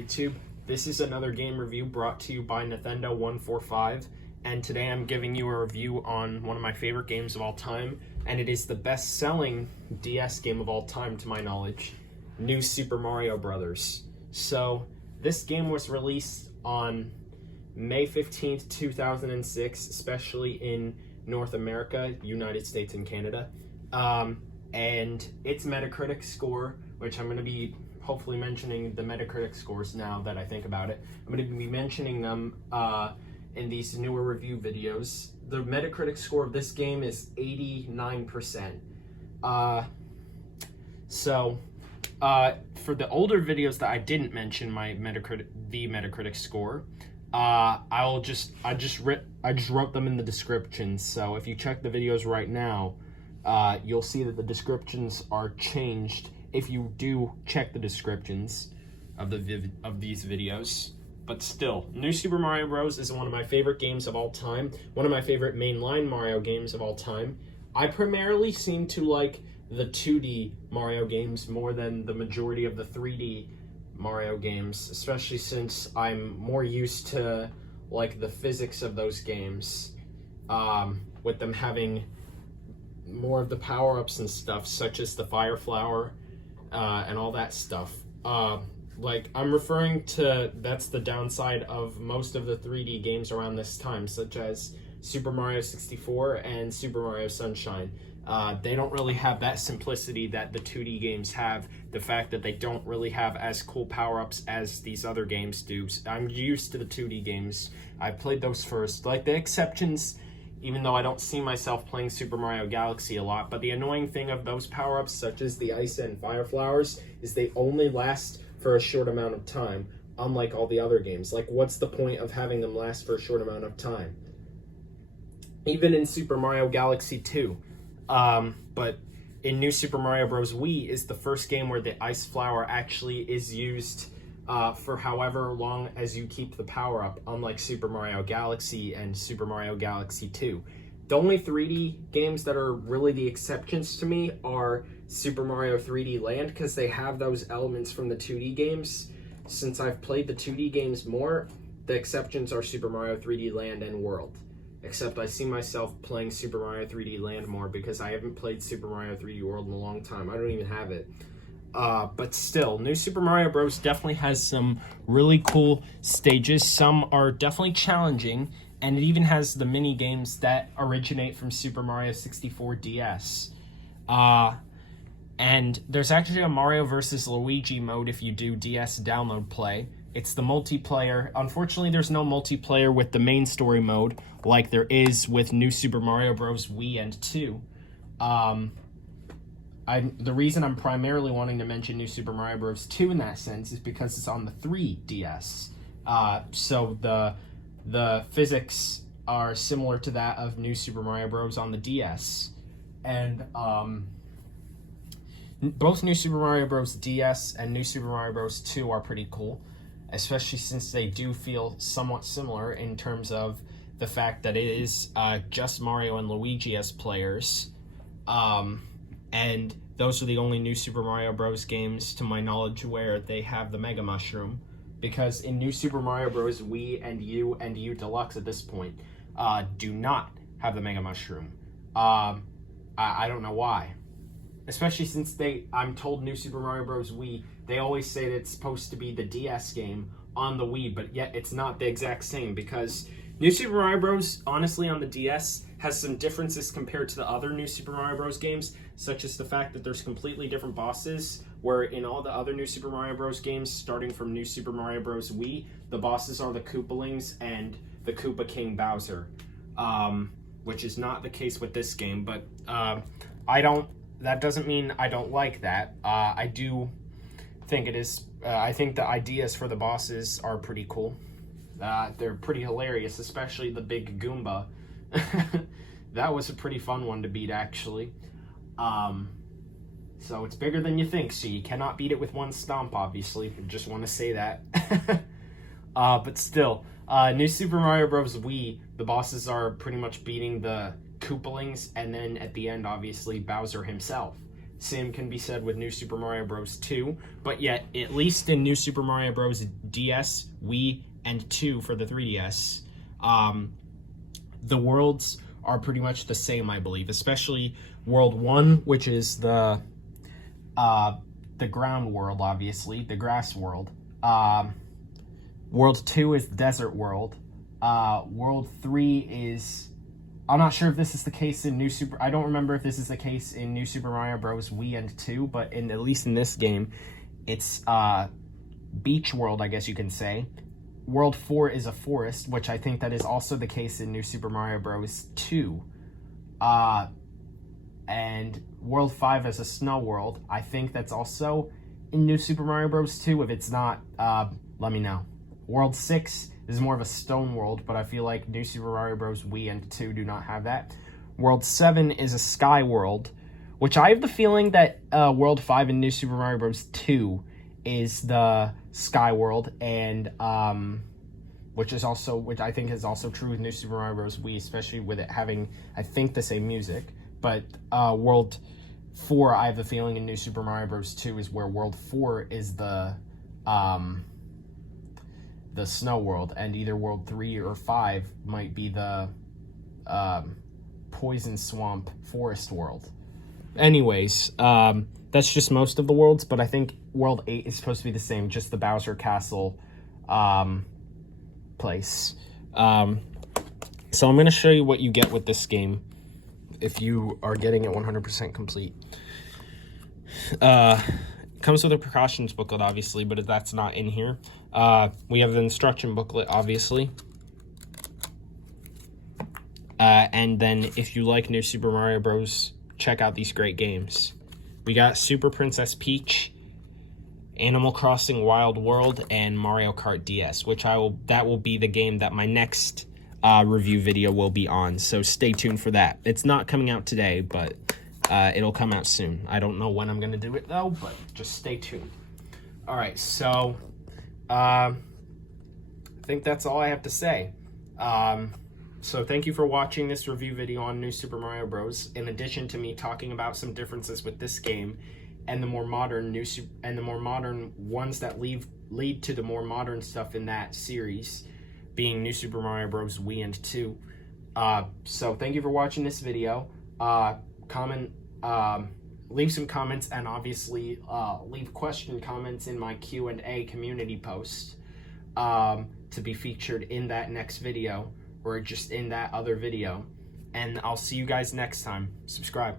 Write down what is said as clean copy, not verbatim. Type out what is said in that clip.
YouTube? This is another game review brought to you by Nathendo 145, and today I'm giving you a review on one of my favorite games of all time, and it is the best-selling DS game of all time to my knowledge, New Super Mario Bros. So, this game was released on May 15th, 2006, especially in North America, United States, and Canada. And its Metacritic score, which I'm going to be hopefully mentioning the Metacritic scores now that I think about it. I'm going to be mentioning them in these newer review videos. The Metacritic score of this game is 89%. For the older videos that I didn't mention my Metacritic score, I just wrote them in the descriptions. So if you check the videos right now, you'll see that the descriptions are changed if you do check the descriptions of these videos. But still, New Super Mario Bros. Is one of my favorite games of all time, one of my favorite mainline Mario games of all time. I primarily seem to like the 2D Mario games more than the majority of the 3D Mario games, especially since I'm more used to like the physics of those games, with them having more of the power-ups and stuff, such as the Fire Flower, and all that stuff. Like, I'm referring to, that's the downside of most of the 3D games around this time, such as Super Mario 64 and Super Mario Sunshine. They don't really have that simplicity that the 2D games have, the fact that they don't really have as cool power-ups as these other games do. I'm used to the 2D games. I played those first. Like, the exceptions, even though I don't see myself playing Super Mario Galaxy a lot, but the annoying thing of those power-ups, such as the Ice and Fire Flowers, is they only last for a short amount of time, unlike all the other games. Like, what's the point of having them last for a short amount of time? Even in Super Mario Galaxy 2. But in New Super Mario Bros. Wii is the first game where the Ice Flower actually is used for however long as you keep the power-up, unlike Super Mario Galaxy and Super Mario Galaxy 2. The only 3D games that are really the exceptions to me are Super Mario 3D Land, because they have those elements from the 2D games. Since I've played the 2D games more, the exceptions are Super Mario 3D Land and World. Except I see myself playing Super Mario 3D Land more because I haven't played Super Mario 3D World in a long time. I don't even have it. But still, New Super Mario Bros. Definitely has some really cool stages. Some are definitely challenging, and it even has the mini games that originate from Super Mario 64 DS. And there's actually a Mario vs. Luigi mode if you do DS download play. It's the multiplayer. Unfortunately, there's no multiplayer with the main story mode like there is with New Super Mario Bros. Wii and 2. The reason I'm primarily wanting to mention New Super Mario Bros. 2 in that sense is because it's on the 3DS. So the physics are similar to that of New Super Mario Bros. On the DS. And both New Super Mario Bros. DS and New Super Mario Bros. 2 are pretty cool, especially since they do feel somewhat similar in terms of the fact that it is just Mario and Luigi as players. And those are the only New Super Mario Bros. Games, to my knowledge, where they have the Mega Mushroom. Because in New Super Mario Bros. Wii and U Deluxe at this point do not have the Mega Mushroom. I don't know why. Especially since I'm told New Super Mario Bros. Wii, they always say that it's supposed to be the DS game on the Wii, but yet it's not the exact same, because New Super Mario Bros. Honestly on the DS has some differences compared to the other New Super Mario Bros. Games, such as the fact that there's completely different bosses, where in all the other New Super Mario Bros. Games, starting from New Super Mario Bros. Wii, the bosses are the Koopalings and the Koopa King Bowser, which is not the case with this game, but that doesn't mean I don't like that. I do think it is. I think the ideas for the bosses are pretty cool. They're pretty hilarious, especially the big Goomba. That was a pretty fun one to beat, actually. So it's bigger than you think, so you cannot beat it with one stomp, obviously. I just want to say that. But still, New Super Mario Bros. Wii, the bosses are pretty much beating the Koopalings, and then at the end, obviously, Bowser himself. same can be said with New Super Mario Bros. 2, but yet, at least in New Super Mario Bros. DS, Wii, and 2 for the 3DS, the worlds are pretty much the same, I believe, especially World 1, which is the ground world, obviously, the grass world. World 2 is Desert World. World 3 is... I'm not sure if this is the case in I don't remember if this is the case in New Super Mario Bros. Wii and 2, but at least in this game, it's Beach World, I guess you can say. World 4 is a forest, which I think that is also the case in New Super Mario Bros. 2. And World 5 is a snow world. I think that's also in New Super Mario Bros. 2. If it's not, let me know. World 6 is more of a stone world, but I feel like New Super Mario Bros. Wii and 2 do not have that. World 7 is a sky world, which I have the feeling that World 5 in New Super Mario Bros. 2 is the sky world, and which I think is also true with New Super Mario Bros. Wii, especially with it having, I think, the same music. But World 4, I have the feeling in New Super Mario Bros. 2 is where World 4 is the snow world, and either World 3 or 5 might be the poison swamp forest world. Anyways, that's just most of the worlds, but I think World 8 is supposed to be the same, just the Bowser Castle place. So I'm going to show you what you get with this game if you are getting it 100% complete. Comes with a precautions booklet, obviously, but that's not in here. We have the instruction booklet, obviously. And then if you like New Super Mario Bros., check out these great games. We got Super Princess Peach, Animal Crossing Wild World, and Mario Kart DS, that will be the game that my next review video will be on, so stay tuned for that. It's not coming out today, but it'll come out soon. I don't know when I'm going to do it, though, but just stay tuned. Alright, so I think that's all I have to say. So thank you for watching this review video on New Super Mario Bros. In addition to me talking about some differences with this game and the more modern ones that lead to the more modern stuff in that series, being New Super Mario Bros. Wii and 2. So thank you for watching this video. Leave some comments, and obviously leave question comments in my Q&A community post to be featured in that next video, or just in that other video. And I'll see you guys next time. Subscribe.